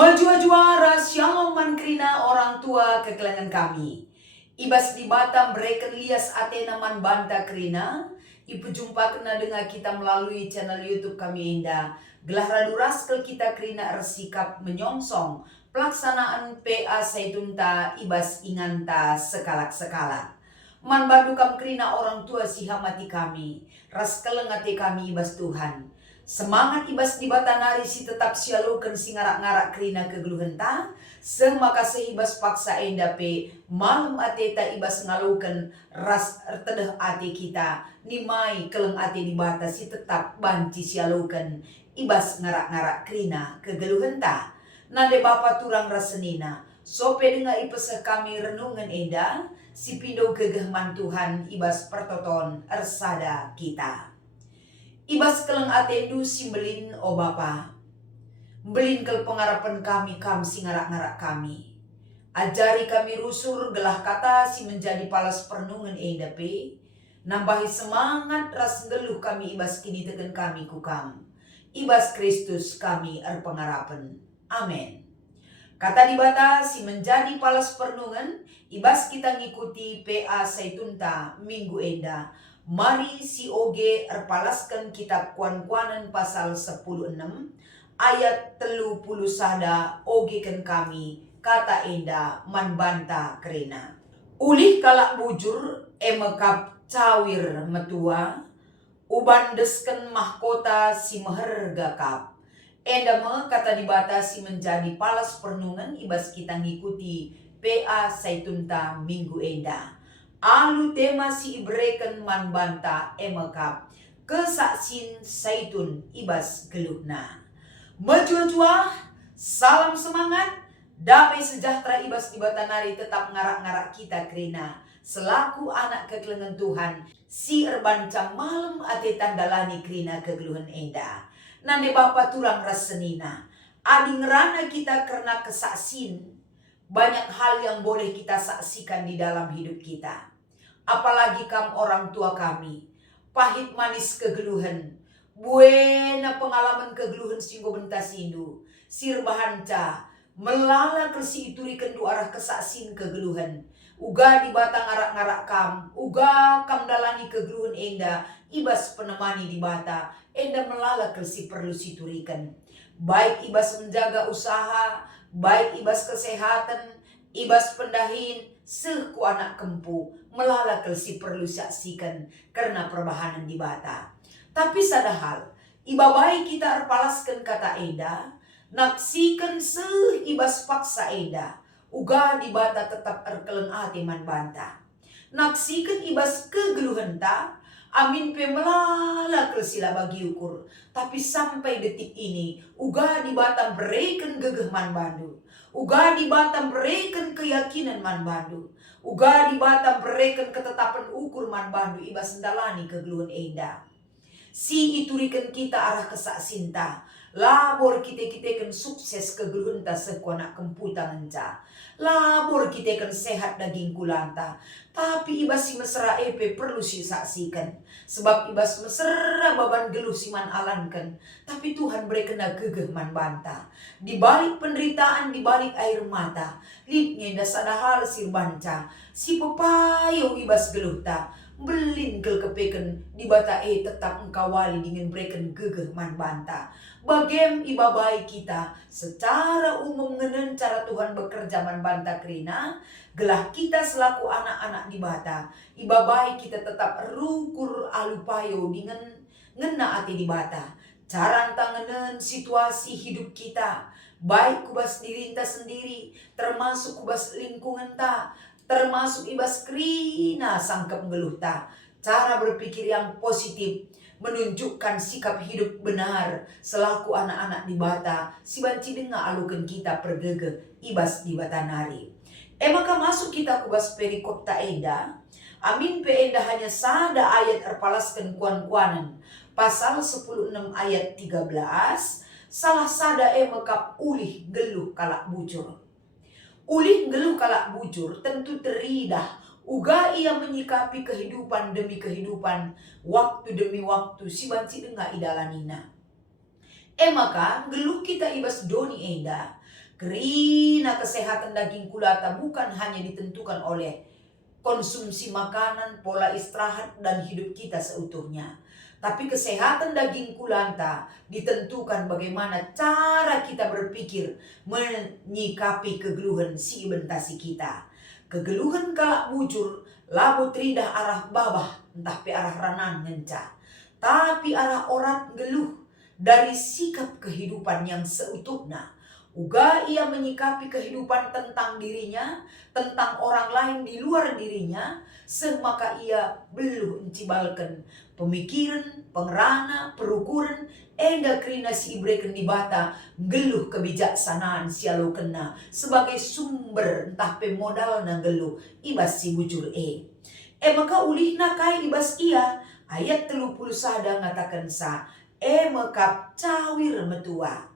Juara shalom mankrina orang tua kekelangan kami. Ibas di Batam bereken lias atena man banta krina. Ibu jumpa kena dengan kita melalui channel YouTube kami Indah. Gelah raduras ke kita krina ersikap menyongsong pelaksanaan PA Saitunta ibas inganta sekalak-sekalak. Man badu kam krina orang tua sihamati kami. Ras kelengate kami ibas Tuhan. Semangat ibas di batanari si tetap sialukan si ngarak-ngarak krina kegeluhenta. Semaka sehibas paksa endape malam ateta ibas ngalukan ras ertedeh ate kita. Nimai keleng ate di bata si tetap banci sialukan ibas ngarak-ngarak krina kegeluhenta. Nade bapa turang rasenina. Sope denga ipeseh kami renungan enda. Si pindo gegehman Tuhan ibas pertoton ersada kita. Ibas keleng atendu simbelin o Bapa. Belin kel pengarapan kami kam si ngarak-ngarak kami. Ajari kami rusur gelah kata si menjadi palas pernungan endape. Nambahi semangat ras geluh kami ibas kini tegen kami kukam. Ibas Kristus kami erpengarapan. Amin. Kata di bata si menjadi palas pernungan. Ibas kita ngikuti PA Saitunta minggu enda. Mari si oge erpalaskan kitab Kuan-Kuanan pasal 10:6 ayat 30 sada oge ken kami kata enda manbanta kerena. Ulih kalak bujur emekap cawir metua uban desken mahkota si meherga kap. Enda me kata dibatasi menjadi palas pernungan ibas kita ngikuti PA Saitunta minggu enda. Alu tema si ibreken man banta emekap kesaksin saitun ibas geluhna. Mejua-jua, salam semangat, damai sejahtera ibas di batanari tetap ngarak-ngarak kita kerina. Selaku anak kekelengan Tuhan, si erbanca malam ate tandalani kerina kegeluhan enda. Nande bapa turang rasenina, adi ngerana kita karena kesaksin. Banyak hal yang boleh kita saksikan di dalam hidup kita. Apalagi kam orang tua kami. Pahit manis kegeluhan. Buena pengalaman kegeluhan singgo bentas indu. Sirbahanca. Melala kersi ituri kendu arah kesaksin kegeluhan. Uga di batang ngarak-ngarak kam. Uga kam dalani kegeluhan enda. Ibas penemani di bata. Enda melala kersi perlu siturikan. Baik ibas menjaga usaha. Baik ibas kesehatan, ibas pendahin, seku anak kempu, melala kelsi perlu saksikan karena perbahanan di bata. Tapi sadahal, iba baik kita erpalaskan kata enda, naksikan ibas paksa enda, uga di bata tetap erkeleng ate man banta. Naksikan ibas kegeluhenta, amin pe melala kelsila bagi ukur. Tapi sampai detik ini, uga di Batam bereken gegeh man bandu. Uga di Batam bereken keyakinan man bandu. Uga di Batam bereken ketetapan ukur man bandu ibas sendalani kegeluhan enda. Si iturikan kita arah kesaksinta. Labor kita kan sukses kegeluhan ta sekuanak kemputan enca. Labor kita kan sehat daging kulanta. Tapi ibas si mesra epe perlu si saksikan. Sebab ibas mesra baban geluh si man alankan. Tapi Tuhan berkena gegeh man banta. Di balik penderitaan, di balik air mata. Lipnya dasada hal sirbanca. Si pepayo ibas geluh ta. Belin kel kepeken di bata tetap engkau wali dengan bereken gegeh man banta. Bagem ibabai kita secara umum ngenen cara Tuhan bekerja man banta krina. Gelah kita selaku anak-anak di bata. Ibabai kita tetap rukur alupayo dengan ngena ati di bata. Cara ngenen situasi hidup kita. Baik kubas diri enta sendiri. Termasuk kubas lingkungan ta. Termasuk ibas krina sangkep ngeluh ta. Cara berpikir yang positif. Menunjukkan sikap hidup benar. Selaku anak-anak di bata. Si banci denga alukan kita pergege. Ibas di batanari. Maka masuk kita kubas perikop ta enda. Amin pe enda hanya sada ayat erpalaskan kuan-kuanan. Pasal 10:6 ayat 13. Salah sada maka ulih geluh kalak bujur. Ulih geluh kalak bujur tentu teridah. Uga ia menyikapi kehidupan demi kehidupan. Waktu demi waktu si banci denga idalanina. Maka geluh kita ibas doni enda. Kerina kesehatan daging kulata bukan hanya ditentukan oleh konsumsi makanan, pola istirahat, dan hidup kita seutuhnya. Tapi kesehatan daging kulanta ditentukan bagaimana cara kita berpikir menyikapi kegeluhan si ibentasi kita. Kegeluhan kalak bujur, labo tridah arah babah, entah pe arah ranan ngenca. Tapi arah orat geluh dari sikap kehidupan yang seutuhnya. Uga ia menyikapi kehidupan tentang dirinya, tentang orang lain di luar dirinya, semaka ia belum encibalkan pemikiran, pengerana, perukuran, enda kerina si ibreken di bata, geluh kebijaksanaan sialu kena, sebagai sumber entah pemodal na geluh, ibas si bujur maka ulihna kai ibas ia, ayat 30 sada ngatakan sa, mekap cawir metua.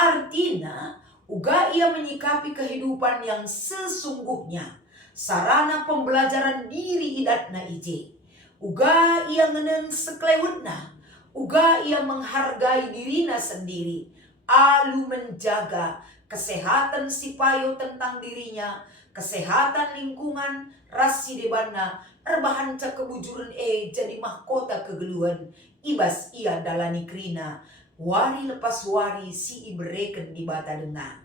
Artinya, uga ia menyikapi kehidupan yang sesungguhnya. Sarana pembelajaran diri idatna ije. Uga ia ngenen seklewetna. Uga ia menghargai dirina sendiri. Alu menjaga kesehatan si payo tentang dirinya. Kesehatan lingkungan, rasi debana, erbahan cak kebujuran jadi mahkota kegeluhan. Ibas ia dalani krina. Wari lepas wari si ibereken di bata dengar.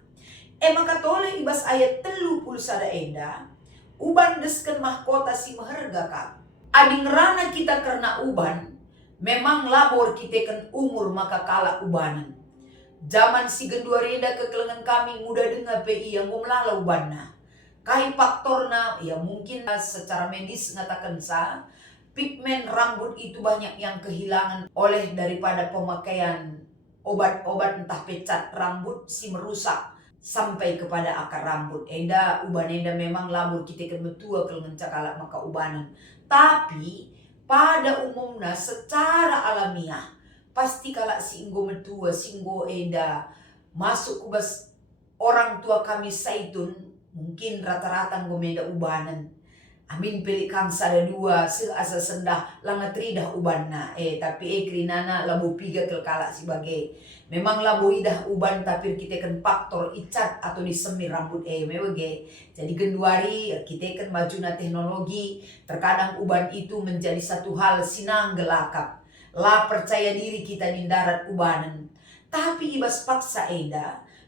Maka tole ibas ayat 30 sada enda. Uban desken mahkota si meherga kap. Ading rana kita karena uban. Memang labor kita kan umur maka kala ubanan. Zaman si genduarenda kekelengan kami muda dengar PI yang ngumlala ubanna. Kai faktorna ya mungkin secara medis ngatakan sa. Pigmen rambut itu banyak yang kehilangan oleh daripada pemakaian obat-obat entah pecat rambut si merusak sampai kepada akar rambut. Uban memang labur kita kan betua kalau mencakala maka ubanan. Tapi pada umumnya secara alamiah pasti kalau singgo metua singgo masuk kubas orang tua kami saitun mungkin rata-rata ngomenda ubanan. Amin pilih kang sada dua seasa sendah langa tridah ubanna tapi krinana labu piga kelkala sebagai memang labu idah uban tapi kita kan faktor icat atau disemir rambut mewege jadi genduari kita kan majuna teknologi terkadang uban itu menjadi satu hal sinang gelakap lah percaya diri kita di darat ubanan tapi ibas paksa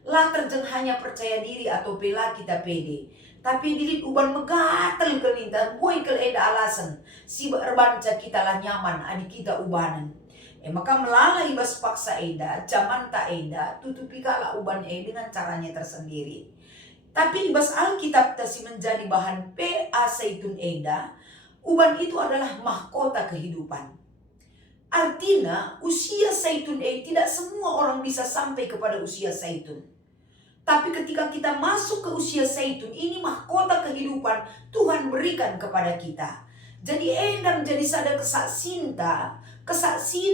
lah terjeng hanya percaya diri atau pela kita pede. Tapi dilit uban megatel ke nintan, boy ke alasan. Si berbanca kita lah nyaman, adik kita ubanan. Maka melala ibas paksa zaman tak tutupi kala uban dengan caranya tersendiri. Tapi ibas Alkitab tasi menjadi bahan PA Zaitun uban itu adalah mahkota kehidupan. Artinya usia zaitun tidak semua orang bisa sampai kepada usia zaitun. Tapi ketika kita masuk ke usia zaitun, ini mahkota kehidupan Tuhan berikan kepada kita. Jadi menjadi sada kesaksian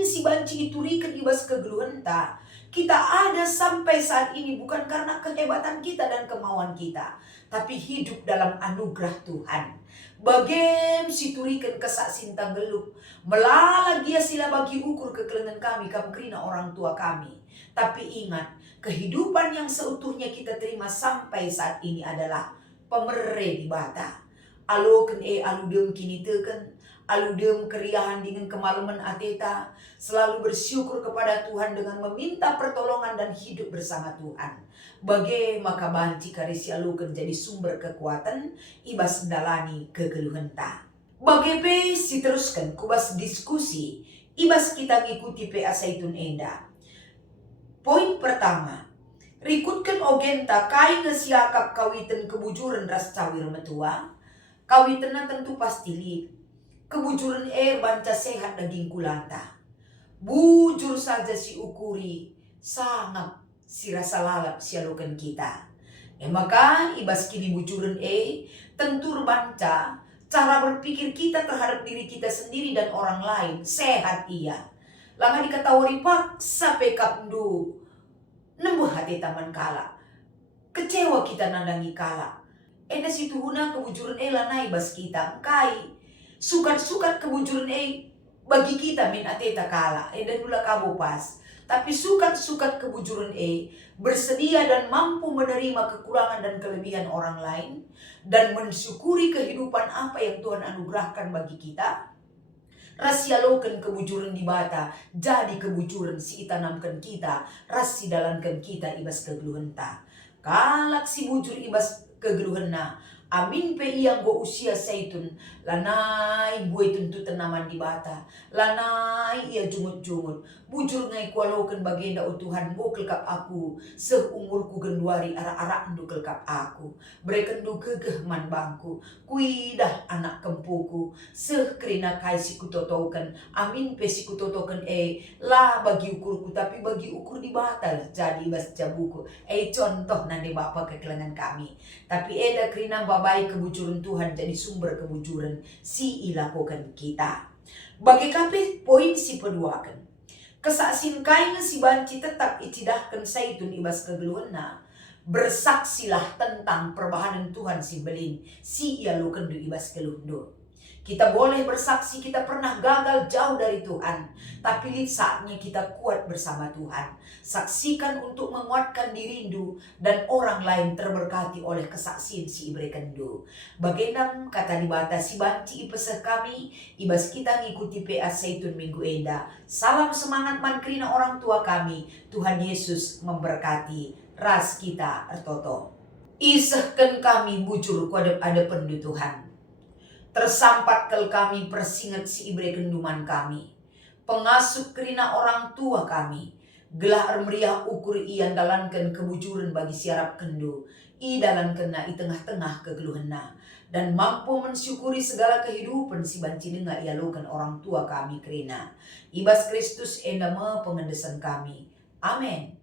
si banci iturikan ibas kegeluhan ta. Kita ada sampai saat ini bukan karena kehebatan kita dan kemauan kita. Tapi hidup dalam anugerah Tuhan. Bagem si turikan kesaksian tanggeluk. Melala dia sila bagi ukur kekelengan kami krina orang tua kami. Tapi ingat, kehidupan yang seutuhnya kita terima sampai saat ini adalah pemere di bata. Aloken aludem kini teken, aludem keriahan dengan kemalaman ateta, selalu bersyukur kepada Tuhan dengan meminta pertolongan dan hidup bersama Tuhan. Bagai maka banci karisi aluken jadi sumber kekuatan, ibas dalani kegeluhan ta. Bagai pe si teruskan kubas diskusi, ibas kita ngikuti PA Zaitun enda. Poin pertama, rikutkan ogenta kai ngesiakap kawitan kebujuran ras cawir metua. Kawitanna tentu pasti li. Kebujuran banca sehat daging kulanta. Bujur saja si ukuri sangat si rasa lalap sialukan kita. Maka ibas kini bujuran tentu banca cara berpikir kita terhadap diri kita sendiri dan orang lain sehat ia. Langa dikatawari paksa pekap ndu nembuh hati taman kala. Kecewa kita nandangi kala. Eda situ huna kebujuran lanai bas kita. Kai sukat-sukat kebujuran bagi kita min ateta kala. Eda dula kabo pas. Tapi sukat-sukat kebujuran bersedia dan mampu menerima kekurangan dan kelebihan orang lain dan mensyukuri kehidupan apa yang Tuhan anugerahkan bagi kita. Rasialokan kebujuran di bata, jadi kebujuran si itanamkan kita, rasi dalankan kita ibas kegeluhan ta. Kalak si bujur ibas kegeluhan na, amin pe iyang go usia saitun, lanai buai tentu tanaman di bata, lanai ia jungut-jungut, bujur ngai kualokan bagenda o Tuhan go kelkap aku, seumurku genduari ara-ara endu kelkap aku, berekendu kegeh man bangku, kuidah anak kempuku, sekrina kai sikutotokan, amin pe sikutotokan lah bagi ukurku, tapi bagi ukur di batal, jadi bas jabuku, contoh nande Bapak kekelangan kami, tapi eda krina babai kebujuran Tuhan jadi sumber kebujuran si ilakokan kita. Bagi kape poin si peduakan, kesaksin kain si banci tetap icidahkan saitun ibas kegeluhna, bersaksilah tentang perbahanan Tuhan si belin si ia lukan du ibas keluhndo. Kita boleh bersaksi kita pernah gagal jauh dari Tuhan, tapi saatnya kita kuat bersama Tuhan. Saksikan untuk menguatkan dirindu dan orang lain terberkati oleh kesaksian si ibrekendu. Bagendam kata dibatasi banci ipeseh kami, ibas kita ngikuti PA Saitun minggu enda. Salam semangat mankrina orang tua kami, Tuhan Yesus memberkati ras kita ertoto. Isehkan kami bujur kuadep ada pendu Tuhan. Tersampat kel kami persingat si ibre kenduman kami. Pengasuh kerina orang tua kami. Gelah meriah ukur ian dalankan kebujuran bagi siarap kendu. I dalan kena i tengah-tengah kegeluhena. Dan mampu mensyukuri segala kehidupan si banci dengar ialukan orang tua kami kerina. Ibas Kristus endama pengendesan kami. Amin.